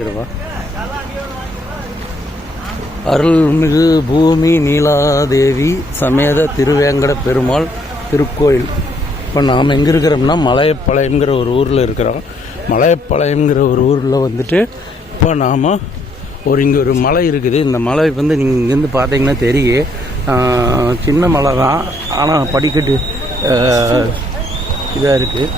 இருக்கிறவா அருள்மிகு பூமி நீலாதேவி சமேத திருவேங்கட பெருமாள் திருக்கோயில். இப்போ நாம் எங்கே இருக்கிறோம்னா மலையப்பாளையம்ங்கிற ஒரு ஊரில் இருக்கிறோம். மலையப்பாளையம்ங்கிற ஒரு ஊரில் வந்துட்டு இப்போ நாம் இங்கே ஒரு மலை இருக்குது. இந்த மலை வந்து நீங்கள் இங்கேருந்து பார்த்தீங்கன்னா தெரியும், சின்ன மலை தான், ஆனால் படிக்கட்டு இதாக இருக்குது.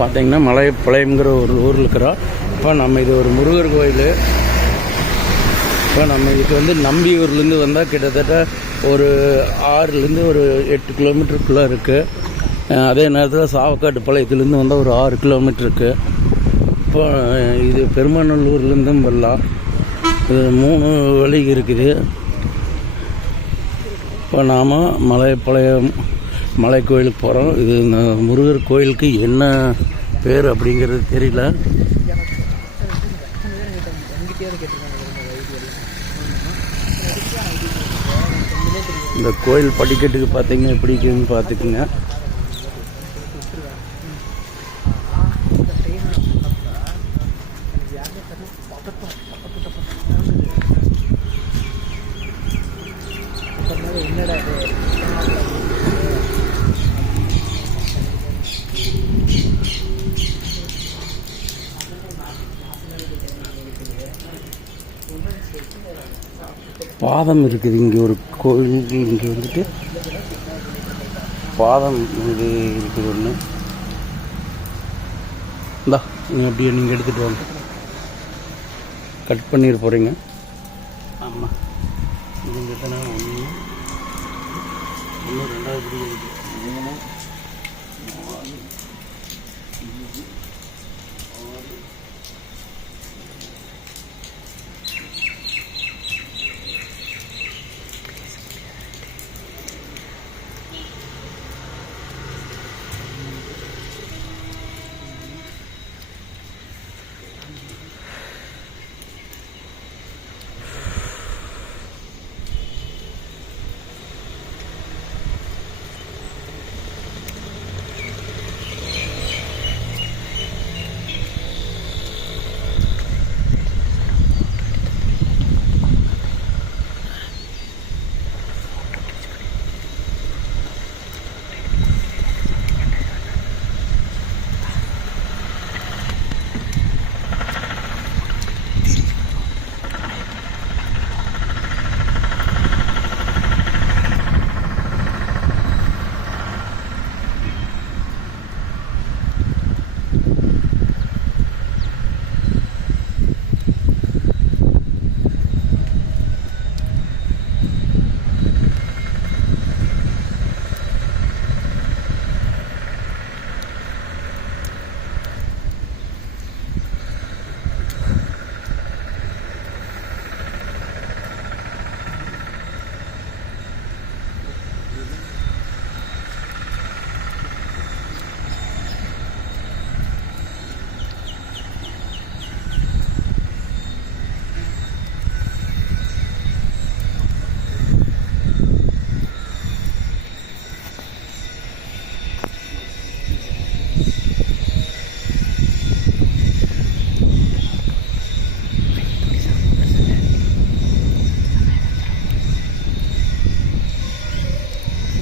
பார்த்தீங்கன்னா மலையப்பாளையம்ங்கிற ஒரு ஊரில் இருக்கிறோம். இப்போ நம்ம இது ஒரு முருகர் கோயில். இப்போ நம்ம இதுக்கு வந்து நம்பியூர்லேருந்து வந்தால் கிட்டத்தட்ட ஒரு 6லேருந்து ஒரு 8 கிலோமீட்டருக்குள்ளே இருக்குது. அதே நேரத்தில் சாவக்காட்டு பாளையத்துலேருந்து வந்தால் ஒரு 6 கிலோமீட்டர் இருக்குது. இப்போ இது பெருமாநல்லூர்லேருந்தும் வரலாம். இது 3 வழி இருக்குது. இப்போ நாம் மலையப்பாளையம் மலை கோயிலுக்கு போகிறோம். இது இந்த முருகர் கோயிலுக்கு என்ன பேர் அப்படிங்கிறது தெரியல. இந்த கோயில் படிக்கட்டுக்கு பார்த்தீங்கன்னா எப்படி இருக்குன்னு பார்த்துக்குங்க. பாதம் இருக்குது இங்கே ஒரு கோயில். இங்கே வந்துட்டு பாதம் இது இருக்குது ஒன்று. இந்தா நீங்கள் அப்படியே நீங்கள் எடுத்துகிட்டு வாங்க. கட் பண்ணிட போகிறீங்க. ஆமாம், இது எத்தனை 1 2வது படி இருக்குது. 3 4 5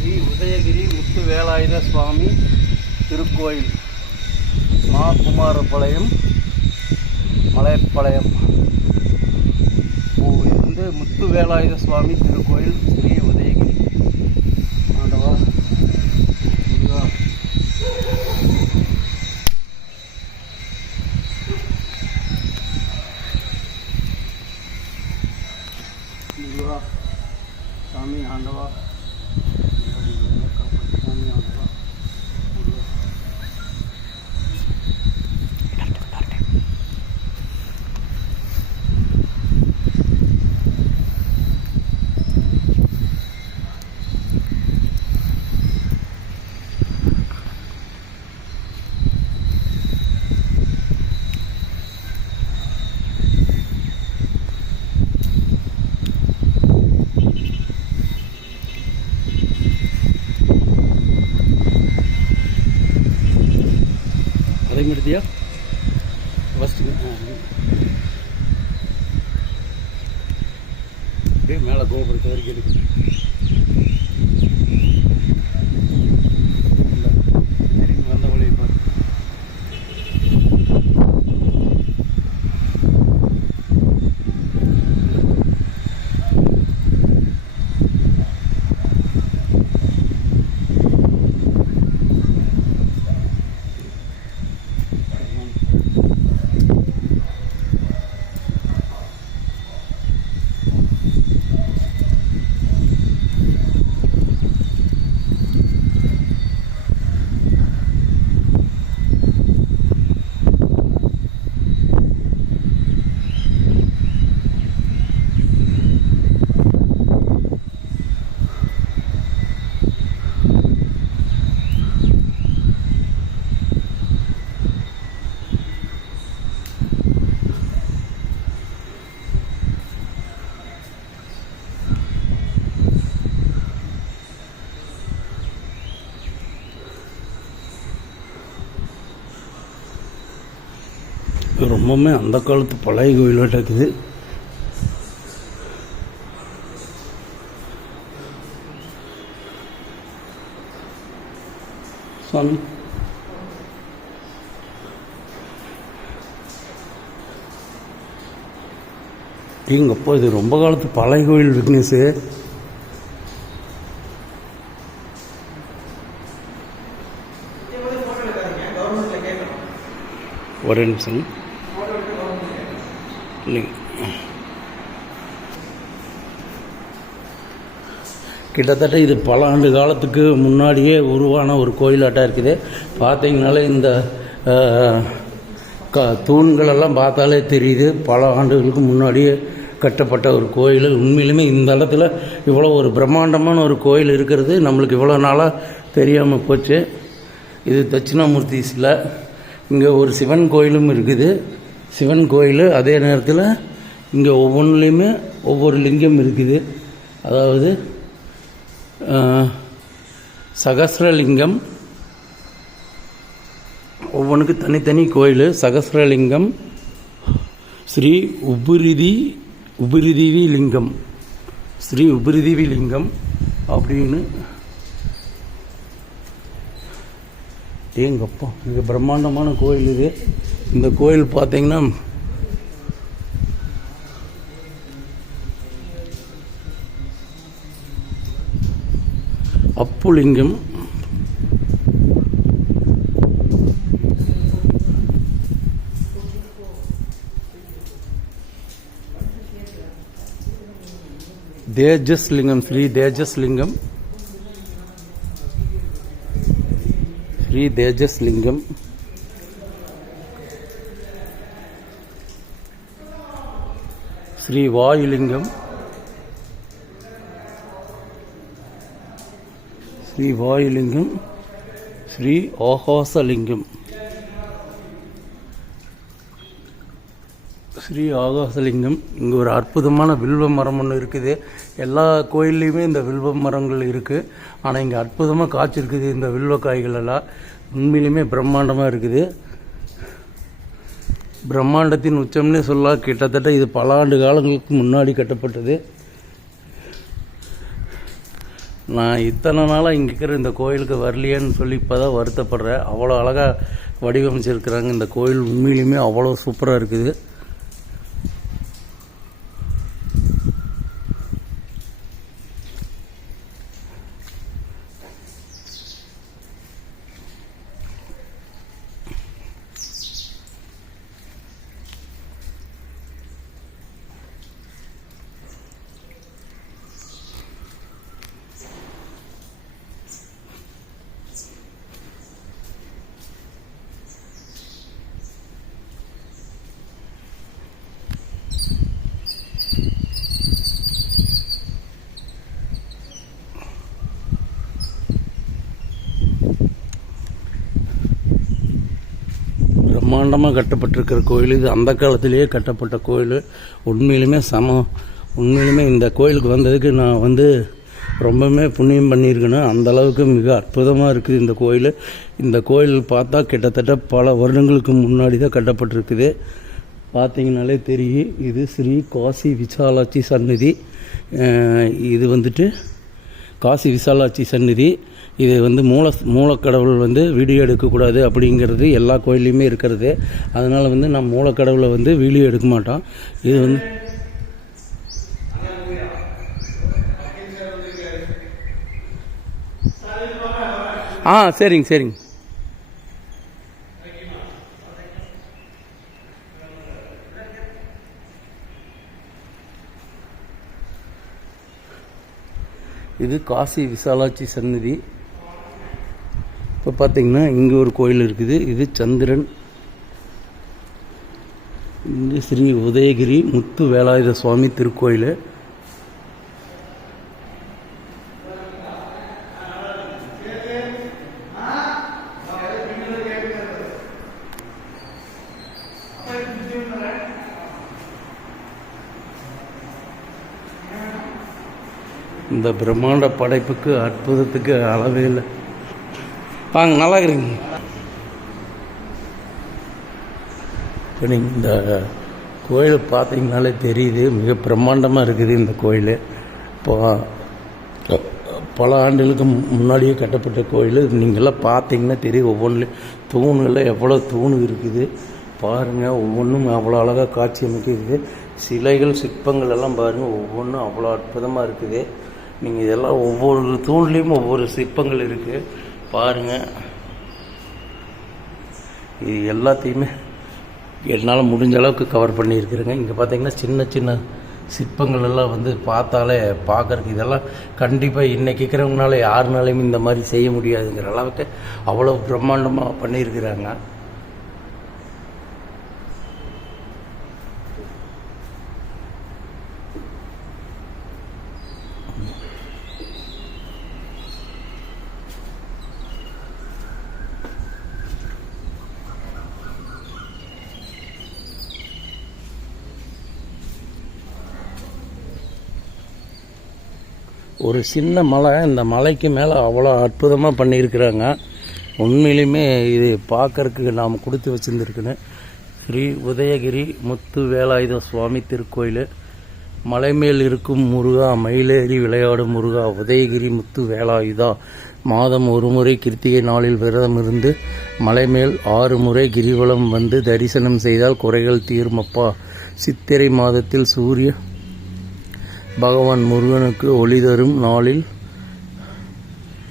6 வேலாயுத சுவாமி திருக்கோயில், மாகுமாரபாளையம் மலையப்பாளையம். இது வந்து முத்து வேலாயுத சுவாமி திருக்கோயில், ஸ்ரீ உதயகிரி. ஆண்டவா முருகா, முருகா சாமி, ஆண்டவா அதேமாதிரியா ஃபஸ்ட்டு அப்படியே மேலே கோபுரத்து வரைக்கும் இருக்குது. வந்த வழி பார்த்து ரொம்பவுமே அந்த காலத்து பழைய கோயிலாக இருக்குது. சாமி எங்கப்போ இது ரொம்ப காலத்து பழைய கோயில் விக்னேஷு. ஒரு நிமிஷம் இல்லைங்க, கிட்டத்தட்ட இது பல ஆண்டு காலத்துக்கு முன்னாடியே உருவான ஒரு கோயிலாட்டம் இருக்குது. பார்த்தீங்கனாலே இந்த தூண்களெல்லாம் பார்த்தாலே தெரியுது பல ஆண்டுகளுக்கு முன்னாடியே கட்டப்பட்ட ஒரு கோயில். உண்மையிலுமே இந்த இடத்துல இவ்வளோ ஒரு பிரம்மாண்டமான ஒரு கோயில் இருக்கிறது நம்மளுக்கு இவ்வளோ நாளாக தெரியாமல் போச்சு. இது தட்சிணாமூர்த்தி சிலை. இங்கே ஒரு சிவன் கோயிலும் இருக்குது. சிவன் கோயில் அதே நேரத்தில் இங்கே ஒவ்வொன்றுலேயுமே ஒவ்வொரு லிங்கம் இருக்குது. அதாவது சகஸ்ரலிங்கம், ஒவ்வொன்றுக்கு தனித்தனி கோயில். சகஸ்ரலிங்கம், ஸ்ரீ உபிரிதிவி லிங்கம், ஸ்ரீ உபிரிதிவி லிங்கம் அப்படின்னு. ஏங்கப்பா மிக பிரம்மாண்டமான கோயில் இது. இந்த கோயில் பார்த்தீங்கன்னா அப்புலிங்கம், தேஜஸ்லிங்கம், ஸ்ரீ தேஜஸ்லிங்கம், ஸ்ரீ தேஜஸ்லிங்கம், ஸ்ரீ வாயுலிங்கம், ஸ்ரீ வாயுலிங்கம், ஸ்ரீ ஆகாசலிங்கம், ஸ்ரீ ஆகாசலிங்கம். இங்கே ஒரு அற்புதமான வில்வ மரம் ஒன்று இருக்குது. எல்லா கோயில்லையுமே இந்த வில்வ மரங்கள் இருக்குது. ஆனால் இங்கே அற்புதமாக காய்ச்சிருக்குது இந்த வில்வ காய்கள் எல்லாம். உண்மையிலுமே பிரம்மாண்டமாக இருக்குது. பிரம்மாண்டத்தின் உச்சம்னே சொல்லலாம். கிட்டத்தட்ட இது பல ஆண்டு காலங்களுக்கு முன்னாடி கட்டப்பட்டது. நான் இத்தனை நாளாக இங்கே இருக்கிற இந்த கோயிலுக்கு வரலையேன்னு சொல்லி இப்போ தான் வருத்தப்படுறேன். அவ்வளோ அழகாக வடிவமைச்சிருக்கிறாங்க. இந்த கோயில் உண்மையிலுமே அவ்வளோ சூப்பராக இருக்குது. பிரம்மாண்டமாக கட்டப்பட்டிருக்கிற கோயில் இது. அந்த காலத்திலேயே கட்டப்பட்ட கோயில். உண்மையிலுமே உண்மையிலுமே இந்த கோயிலுக்கு வந்ததுக்கு நான் ரொம்பவுமே புண்ணியம் பண்ணியிருக்கணும். அந்தளவுக்கு மிக அற்புதமாக இருக்குது இந்த கோயில். இந்த கோயில் பார்த்தா கிட்டத்தட்ட பல வருடங்களுக்கு முன்னாடி தான் கட்டப்பட்டிருக்குது. பார்த்தீங்கனாலே தெரியும். இது ஸ்ரீ காசி விசாலாட்சி சந்நிதி. இது வந்துட்டு காசி விசாலாட்சி சந்நிதி. இது வந்து மூலக்கடவுள் வந்து வீடியோ எடுக்கக்கூடாது அப்படிங்கிறது எல்லா கோயிலையுமே இருக்கிறது. அதனால் வந்து நம்ம மூலக்கடவுளை வந்து வீடியோ எடுக்க மாட்டோம். இது வந்து சரிங்க. இது காசி விசாலாட்சி சந்நிதி. இப்போ பார்த்தீங்கன்னா இங்கே ஒரு கோயில் இருக்குது. இது சந்திரன். இந்த ஸ்ரீ உதயகிரி முத்து வேலாயுத சுவாமி திருக்கோயில். இந்த பிரம்மாண்ட படைப்புக்கு அற்புதத்துக்கு அளவே இல்லை. வாங்க, நல்லா இருக்கிறீங்க. இப்போ நீங்கள் இந்த கோயில் பார்த்தீங்கனாலே தெரியுது, மிக பிரம்மாண்டமாக இருக்குது இந்த கோயில். இப்போ பல ஆண்டுகளுக்கு முன்னாடியே கட்டப்பட்ட கோயில். நீங்கள்லாம் பார்த்தீங்கன்னா தெரியும், ஒவ்வொன்றுலையும் தூணுகளில் எவ்வளோ தூணு இருக்குது பாருங்கள். ஒவ்வொன்றும் அவ்வளோ அழகாக காட்சி அமைக்கிறது. சிலைகள் சிற்பங்கள் எல்லாம் பாருங்கள், ஒவ்வொன்றும் அவ்வளோ அற்புதமாக இருக்குது. நீங்கள் இதெல்லாம் ஒவ்வொரு தூண்லேயும் ஒவ்வொரு சிற்பங்கள் இருக்குது பாருங்கள். இது எல்லாத்தையுமே என்னால் முடிஞ்ச அளவுக்கு கவர் பண்ணியிருக்கிறேங்க. இங்கே பார்த்தீங்கன்னா சின்ன சின்ன சிற்பங்கள் எல்லாம் வந்து பார்த்தாலே பார்க்குறதுக்கு இதெல்லாம் கண்டிப்பாக இன்றைக்கி இருக்கிறவங்களால யாருனாலையும் இந்த மாதிரி செய்ய முடியாதுங்கிற அளவுக்கு அவ்வளோ பிரம்மாண்டமாக பண்ணியிருக்கிறாங்க. ஒரு சின்ன மலை, இந்த மலைக்கு மேலே அவ்வளோ அற்புதமாக பண்ணியிருக்கிறாங்க. உண்மையிலுமே இது பார்க்கறதுக்கு நாம் கொடுத்து வச்சுருந்துருக்குன்னு. ஸ்ரீ உதயகிரி முத்து வேலாயுத சுவாமி திருக்கோயில். மலை மேல் இருக்கும் முருகா, மயிலேறி விளையாடும் முருகா, உதயகிரி முத்து வேலாயுதா. மாதம் ஒரு முறை கிருத்திகை நாளில் விரதம் இருந்து மலை மேல் 6 முறை கிரிவலம் வந்து தரிசனம் செய்தால் குறைகள் தீர்மப்பா. சித்திரை மாதத்தில் சூரிய பகவான் முருகனுக்கு ஒளி தரும் நாளில்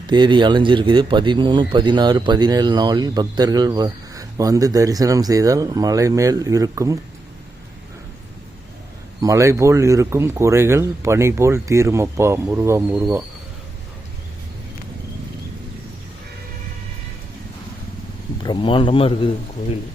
தேதி அலைஞ்சிருக்குது. 13, 16, 17 நாளில் பக்தர்கள் வந்து தரிசனம் செய்தால் மலை போல் இருக்கும் குறைகள் பனி போல் தீருமப்பா. முருகா முருகா. பிரம்மாண்டமாக இருக்குது கோயில்.